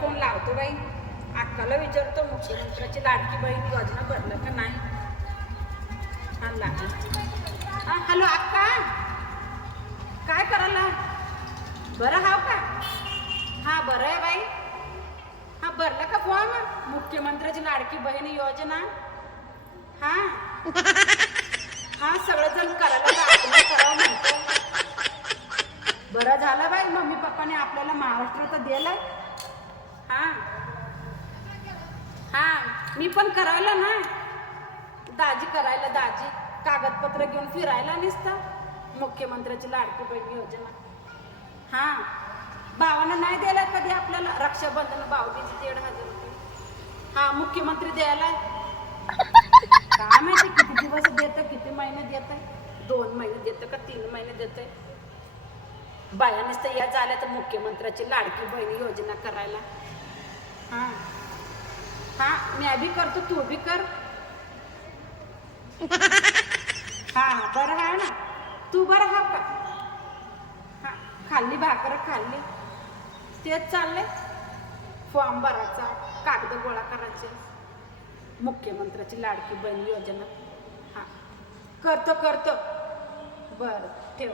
Phone लावतो बाई, अक्काला विचारतो मुख्यमंत्र्याची लाडकी बहीण योजना भरलं का नाही. हा लागला. हा हॅलो अक्का, काय करायला? बरं हाव का? हा बरं आहे बाई. हा भरलं का फॉर्म मुख्यमंत्र्याची लाडकी बहीण योजना? हा हा सगळेजण करायला आपण करावं म्हणतो. बरं झालं बाई, मम्मी पप्पाने आपल्याला महाराष्ट्रात दिलंय. हा हा मी पण करायला ना, दाजी करायला, दाजी कागदपत्र घेऊन फिरायला नसतं. मुख्यमंत्र्याची लाडकी बहीण योजना. हा भावानं नाही द्यायला कधी आपल्याला, रक्षाबंधन भाऊबीजी 1,500 रुपये. हा मुख्यमंत्री द्यायला काय माहिती किती दिवस देतं, किती महिने देतं, 2 महिने देतं का 3 महिने देतं. बायानेच तर या झाल्या तर मुख्यमंत्र्याची लाडकी बहीण योजना करायला. हा हा मी बी करतो, तू बी कर. हा बरं आहे ना, तू बरं हा का? हा खाल्ली भाकर खाल्ली, तेच चाललंय. फॉर्म भरायचा, कागद गोळा करायचे, मुख्यमंत्र्याची लाडकी बहीण योजना. हा करतो. बरं ठेव.